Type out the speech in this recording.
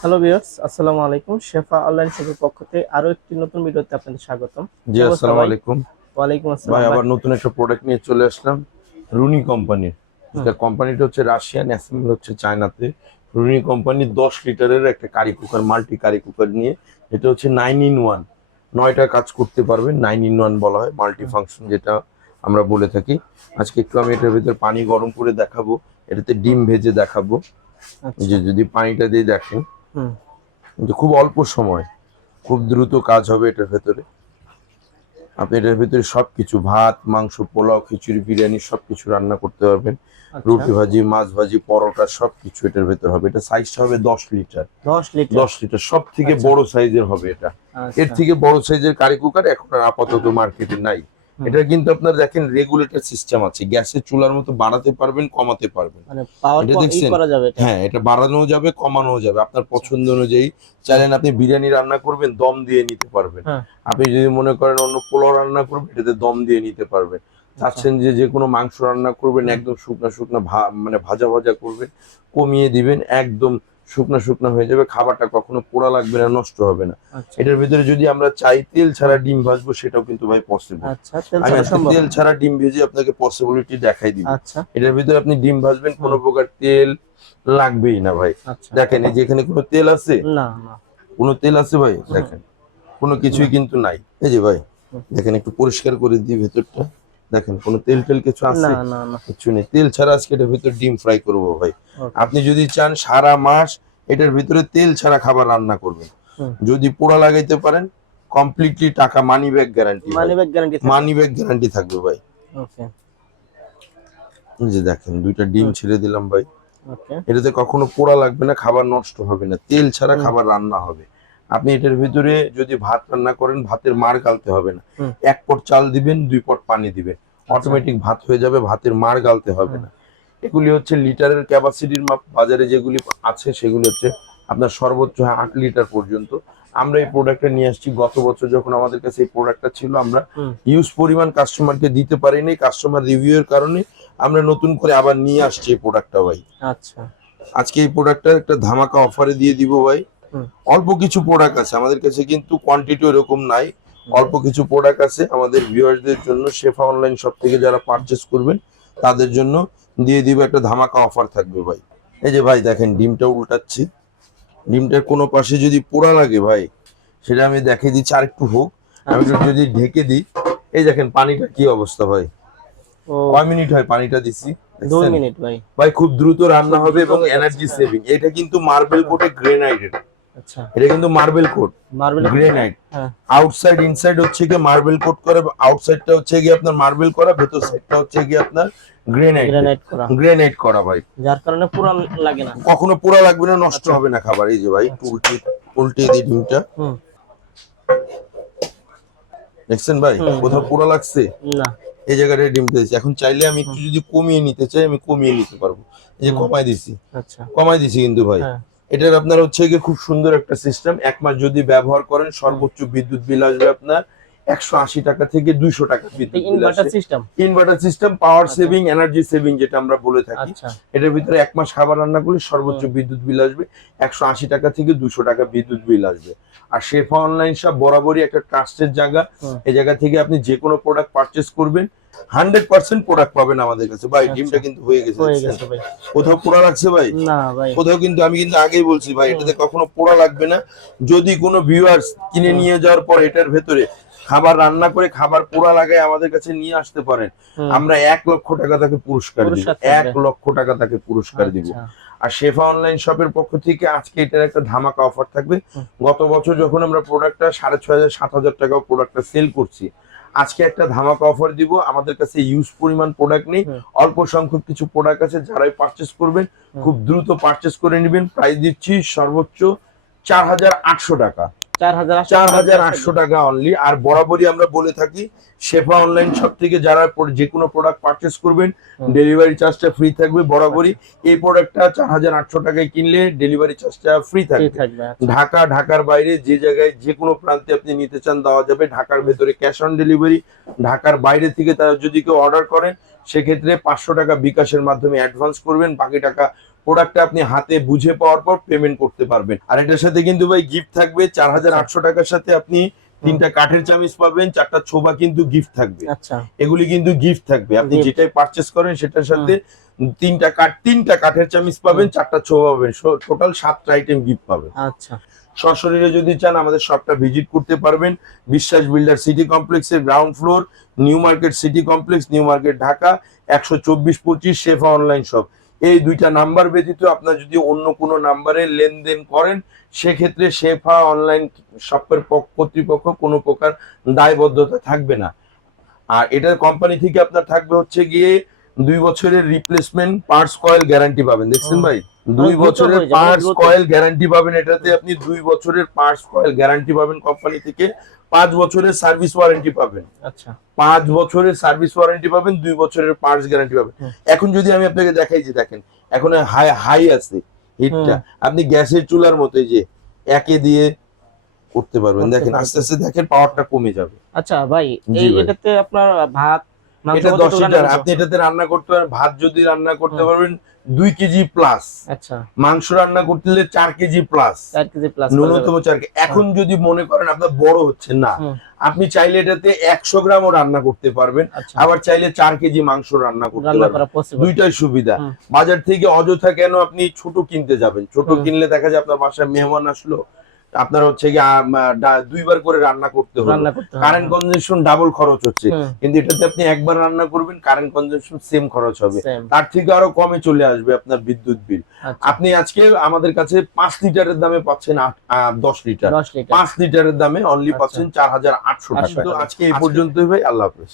Hello viewers, আসসালামু আলাইকুম। শেফা online শপের পক্ষ থেকে আরো একটি নতুন ভিডিওতে আপনাদের স্বাগতম। জি, কি অবস্থা আসসালামু ভাই? আলাইকুম। ওয়ালাইকুম ভাই আসসালাম ভাই। আবার নতুন একটা প্রোডাক্ট নিয়ে চলে আসলাম। রুনি কোম্পানির। হুম, যেটা কোম্পানিটা হচ্ছে রাশিয়ান, অ্যাসেম্বল হচ্ছে চায়নাতে। রুনি কোম্পানির 10 লিটারের একটা curry cooker, multi curry cooker নিয়ে। এটা হচ্ছে 9 ইন 1। 9টা কাজ করতে পারবেন। 9 ইন 1 বলা হয়, মাল্টি ফাংশন যেটা আমরা বলে থাকি। আজকে একটু আমি এটার ভিতর পানি গরম করে দেখাবো, এটাতে হুম, ডিম ভেজে দেখাবো। আচ্ছা। যে যদি পানিটা দিয়ে দেখেন, হুম, কিন্তু খুব অল্প সময়, খুব দ্রুত কাজ হবে এটার ভেতরে। আপনি এটার ভিতরে সবকিছু ভাত, মাংস, পোলাও, খিচুড়ি, বিরিয়ানি সবকিছু রান্না করতে পারবেন। আচ্ছা। রুটি ভাজি, মাছ ভাজি, পরোটা সবকিছু এটার ভেতর হবে। এটা সাইজটা হবে 10 লিটার। 10 লিটার। 10 লিটার সব থেকে আচ্ছা, বড় সাইজের হবে এটা। এর আচ্ছা। থেকে বড় সাইজের কারি কুকার এখন আর আপাতত মার্কেটে নাই। হুম, এটা কিন্তু আপনার দেখেন রেগুলেটর সিস্টেম আছে, গ্যাসের চুলার মতো বাড়াতে পারবেন, কমাতে পারবেন। মানে পাওয়ার এটা দেখছেন? করা যাবে এটা। হ্যাঁ, এটা বাড়ানো যাবে, কমানো যাবে আপনার আচ্ছা। পছন্দ অনুযায়ী। হুম, চাইলেন আপনি বিরিয়ানি রান্না করবেন, দম দিয়ে নিতে পারবেন। হ্যাঁ, আপনি যদি মনে করেন অন্য পোলাও রান্না করবেন, এটাতে দম দিয়ে নিতে পারবেন। আচ্ছা। চাচ্ছেন যে যে কোনো মাংস রান্না করবেন, হুম, একদম শুকনা শুকনা মানে ভাজা ভাজা করবেন, কমিয়ে দিবেন, একদম শুকনা শুকনা হয়ে যাবে। খাবারটা কখনো পোড়া লাগবে না, নষ্ট হবে না। আচ্ছা। এটার ভিতরে যদি আমরা চাই তেল ছাড়া হুম, ডিম ভাজবো, সেটাও কিন্তু ভাই পসিবল। আচ্ছা, তেল আমি ছাড়া আজকে সম্ভব? তেল ছাড়া ডিম ভেজে আপনাকে পসিবিলিটি দেখাই দিব। আচ্ছা। এটার ভিতরে আপনি ডিম ভাজবেন, হুম, কোনো প্রকার তেল লাগবেই না ভাই। আচ্ছা। দেখেন এই যে এখানে কোনো তেল আছে? না, না। কোনো তেল আছে ভাই? হুম, দেখেন কোনো না। কিছুই কিন্তু নাই। এই যে ভাই, হুম, দেখেন একটু পরিষ্কার করে দিই ভেতরটা। দেখেন কোনো তেল টেল কিছু না, আছে? না, না। কিছু নেই। তেল ছাড়া আজকে এটার ভিতর ডিম ফ্রাই করবো ভাই। ওকে। আপনি যদি চান সারা মাস এটার ভিতরে তেল ছাড়া খাবার রান্না করবেন, হুম, যদি পোড়া লাগাইতে পারেন, কমপ্লিটলি টাকা মানি ব্যাক গ্যারান্টি ভাই। মানি ব্যাক গ্যারান্টি থাকবে। মানি ব্যাক গ্যারান্টি থাকবে ভাই। ওকে। এই যে দেখেন 2টা ডিম হুম, ছেড়ে দিলাম ভাই। ওকে। এটাতে কখনো পোড়া লাগবে না, খাবার নষ্ট হবে না, তেল ছাড়া হুম, খাবার রান্না হবে। আপনি এটার ভিতরে যদি ভাত রান্না করেন, ভাতের মাড় গালতে হবে না। হুম, 1 পট চাল দিবেন, 2 পট পানি দিবেন, আচ্ছা। অটোমেটিক ভাত হয়ে যাবে, ভাতের মাড় গালতে হবে হুম, না। এগুলি হচ্ছে লিটারের ক্যাপাসিটির মাপ। বাজারে যেগুলি আছে সেগুলি হচ্ছে আপনার সর্বোচ্চ 8 লিটার পর্যন্ত। আমরা এই প্রোডাক্টটা নিয়ে আসছি গত বছর, যখন আমাদের কাছে এই প্রোডাক্টটা ছিল আমরা হুম, ইউজ পরিমাণ কাস্টমারকে দিতে পারিনি। কাস্টমার রিভিউ এর কারণে আমরা নতুন করে আবার নিয়ে আসছি এই প্রোডাক্টটা ভাই। আচ্ছা। আজকে এই প্রোডাক্টটা একটা ধামাকা অফারে দিয়ে দিব ভাই। হুম, অল্প কিছু প্রোডাক্ট আছে আমাদের কাছে, কিন্তু কোয়ান্টিটি এরকম নাই। হুম, অল্প কিছু প্রোডাক্ট আছে আমাদের ভিউয়ারদের জন্য। শেফা অনলাইন শপ থেকে যারা পারচেস করবেন তাদের জন্য দিয়ে দিব একটা ধামাকা অফার থাকবে ভাই। এই যে ভাই দেখেন ডিমটা উল্টাচ্ছি। ডিমটার কোনো পাশে যদি পোড়া লাগে ভাই, সেটা আমি দেখিয়ে দিচ্ছি। আর একটু হোক, আমি আচ্ছা। একটু যদি ঢেকে দিই। এই দেখেন পানিটা কি অবস্থা ভাই। ও কয় মিনিট হয় পানিটা দিছি, ২ দেখছেন? মিনিট ভাই। ভাই খুব দ্রুত রান্না খুব হবে দ্রুত এবং হয়ে যাচ্ছে। এনার্জি হ্যাঁ, সেভিং। এটা কিন্তু মার্বেল হুম, কোটে গ্রেনাইটেড। আচ্ছা। এটা কিন্তু মার্বেল কোট, মার্বেল কোট না? গ্রেনাইট। হ্যাঁ, আউটসাইড ইনসাইড হচ্ছে গিয়ে মার্বেল কোট করা, আউটসাইডটা হচ্ছে গিয়ে আপনার মার্বেল করা, ভেতর হুম, সাইডটা হচ্ছে গিয়ে আপনার গ্রেনাইটেড। গ্রানাইট করা। গ্রেনাইট করা ভাই। যার কারণে পুরান লাগে না। কখনো পোড়া লাগবে না, নষ্ট আচ্ছা, হবে না খাবার। এই যে ভাই একটু আচ্ছা। উল্টে উল্টে দিই ডিমটা। হুম, দেখছেন ভাই হুম, কোথাও হুম। পোড়া লাগছে? না। এই জায়গাটায় ডিমটা দিয়েছি। এখন চাইলে আমি একটু হুম, যদি কমিয়ে নিতে চাই, আমি কমিয়ে নিতে পারবো। এই যে হুম, কমাই দিছি, আচ্ছা। কমাই দিছি কিন্তু ভাই। হ্যাঁ, এটার আপনার হচ্ছে গিয়ে খুব সুন্দর একটা সিস্টেম। 1 মাস যদি ব্যবহার করেন, হুম। সর্বোচ্চ বিদ্যুৎ বিল আসবে আপনার 180 টাকা থেকে 200 টাকা বিদ্যুৎ বিল ইনভার্টার আসে। সিস্টেম? ইনভার্টার সিস্টেম, পাওয়ার আচ্ছা, সেভিং, এনার্জি সেভিং যেটা আমরা বলে থাকি। আচ্ছা। এটার ভিতরে 1 মাস খাবার রান্না করলে সর্বোচ্চ হুম, বিদ্যুৎ বিল আসবে 180 টাকা থেকে 200 টাকা বিদ্যুৎ বিল আসবে। আর শেফা অনলাইন শপ বরাবরই একটা ট্রাস্টের জায়গা। হুম, এই জায়গা থেকে আপনি যে কোনো প্রোডাক্ট পারচেস করবেন, 100% প্রোডাক্ট পাবেন আমাদের কাছে ভাই। আচ্ছা। ডিমটা কিন্তু হয়ে গেছে, হয়ে দেখছেন? গেছে ভাই। কোথাও পোড়া লাগছে ভাই? না ভাই। কোথাও কিন্তু, আমি কিন্তু আগেই বলছি ভাই, হুম, এটাতে কখনো পোড়া লাগবে না। যদি কোনো ভিউয়ার্স কিনে হুম, নিয়ে যাওয়ার পর এটার ভেতরে খাবার রান্না করে খাবার পোড়া লাগায় আমাদের কাছে নিয়ে আসতে পারেন, হুম। আমরা 1 লক্ষ টাকা তাকে পুরস্কার দিব। পুরস্কার এক থাকবে। লক্ষ টাকা তাকে পুরস্কার দিব। আচ্ছা। আর শেফা অনলাইন শপের পক্ষ থেকে আজকে এটার একটা ধামাকা অফার থাকবে। হুম, গত বছর যখন আমরা প্রোডাক্টটা 6,500 7,000 টাকা প্রোডাক্টটা সেল করছি, আজকে একটা ধামাকা অফার দিব। আমাদের কাছে ইউজ পরিমাণ প্রোডাক্ট নেই, হুম, অল্প সংখ্যক কিছু প্রোডাক্ট আছে। যারাই পারচেস করবেন হুম। খুব দ্রুত পারচেস করে নেবেন। প্রাইস দিচ্ছি সর্বোচ্চ 4,800 টাকা। ৪,৮০০ চার টাকার হাজার প্রাইস আটশো থাকবে। টাকা অনলি। আর বরাবরই আমরা বলে থাকি, শেফা অনলাইন শপ থেকে যারা যে কোনো প্রোডাক্ট পারচেস করবেন, হুম, ডেলিভারি চার্জটা ফ্রি থাকবে বরাবরই। আচ্ছা। এই প্রোডাক্টটা 4,800 টাকায় কিনলে ডেলিভারি চার্জটা ফ্রি ফ্রি থাকবে। থাকবে, আচ্ছা। ঢাকার বাইরে যে জায়গায় যে কোনো প্রান্তে আপনি নিতে চান দেওয়া যাবে। ঢাকার হুম, ভেতরে ক্যাশ অন ডেলিভারি। ঢাকার বাইরে থেকে তারা যদি কেউ অর্ডার করেন, সেক্ষেত্রে 500 টাকা বিকাশের মাধ্যমে অ্যাডভান্স করবেন, বাকি টাকা প্রোডাক্টটা আপনি হাতে বুঝে পাওয়ার পর পেমেন্ট করতে পারবেন। আর এটার সাথে কিন্তু ভাই গিফট থাকবে 4800 টাকার সাথে আপনি 3টা কাঠের চামিচ পাবেন, 4টা ছোবা কিন্তু গিফট থাকবে। আচ্ছা, এগুলি কিন্তু গিফট থাকবে, আপনি Gift। যেটাই পারচেস করেন সেটার সাথে 3টা কাঠের চামিচ পাবেন, 4টা ছোবা পাবেন, টোটাল 7টা আইটেম গিফট পাবেন। আচ্ছা, সশরীরে যদি চান আমাদের শপটা ভিজিট করতে পারবেন। বিশ্বাস বিল্ডার সিটি কমপ্লেক্সের ground floor, new market city complex, new market Dhaka, 124-25 শেফা অনলাইন শপ। এই 2টা নাম্বার ব্যতীত আপনার যদি অন্য কোনো নাম্বারে লেনদেন করেন সেক্ষেত্রে শেফা অনলাইন শপের কর্তৃপক্ষ কোনো প্রকার দায়বদ্ধতা থাকবে না। আর এটার কোম্পানি থেকে আপনার থাকবে হচ্ছে গিয়ে 2 বছরের রিপ্লেসমেন্ট পার্টস কয়েল গ্যারান্টি পাবেন। দেখছেন ভাই, 2 দ্রুত বছরের হয়ে যাবে, পার্টস দ্রুত। কয়েল গ্যারান্টি পাবেন। এটাতে আপনি 2 বছরের পার্টস কয়েল গ্যারান্টি পাবেন কোম্পানি থেকে, 5 বছরের সার্ভিস ওয়ারেন্টি পাবেন। আচ্ছা, 5 বছরের সার্ভিস ওয়ারেন্টি পাবেন, 2 বছরের পার্টস গ্যারান্টি পাবেন। এখন যদি আমি আপনাকে দেখাই যে দেখেন এখন হাই আছে হিটটা, আপনি গ্যাসের চুলার মতো যে একে দিয়ে করতে পারবেন। করতে দেখেন পারবেন। আস্তে আস্তে দেখেন পাওয়ারটা কমে যাবে। আচ্ছা ভাই, জি ভাই। এটাতে আপনার ভাত মাংস এটা কতটুকু 10 রান্না লিটার, করতে আপনি এটাতে রান্না করতে পারেন। ভাত যদি রান্না করতে পারবেন 2 কেজি প্লাস, আচ্ছা, মাংস রান্না করতে হলে 4 কেজি প্লাস, 4 কেজি প্লাস ন্যূনতম 4 কেজি। এখন যদি মনে করেন আপনার বড় হচ্ছে না, আপনি চাইলে এটাতে 100 গ্রামও রান্না করতে পারবেন, আচ্ছা, আবার চাইলে 4 কেজি মাংস রান্না করতে রান্না পারবেন। করা পসিবল। দুইটাই সুবিধা। বাজার থেকে অযথা কেন আপনি ছোট কিনতে যাবেন? ছোট কিনলে দেখা যায় আপনার বাসায় মেহমান আসলো, আপনার হচ্ছে কি 2 বার করে রান্না করতে হবে, রান্না করতে হবে। কারেন্ট কনজাম্পশন ডাবল খরচ হচ্ছে। হুম। কিন্তু এটাতে আপনি একবার রান্না করবেন, কারেন্ট কনজাম্পশন সেম খরচ হবে, Same। তার থেকে আরো কমে চলে আসবে আপনার বিদ্যুৎ বিল। আচ্ছা, আপনি আজকে আমাদের কাছে 5 লিটারের দামে পাচ্ছেন 10 লিটার, 10 লিটার। 5 লিটারের দামে অনলি আচ্ছা। পাচ্ছেন 4800 টাকা। 800 তো টাকা। আজকে এই পর্যন্তই ভাই, আল্লাহ হাফেজ।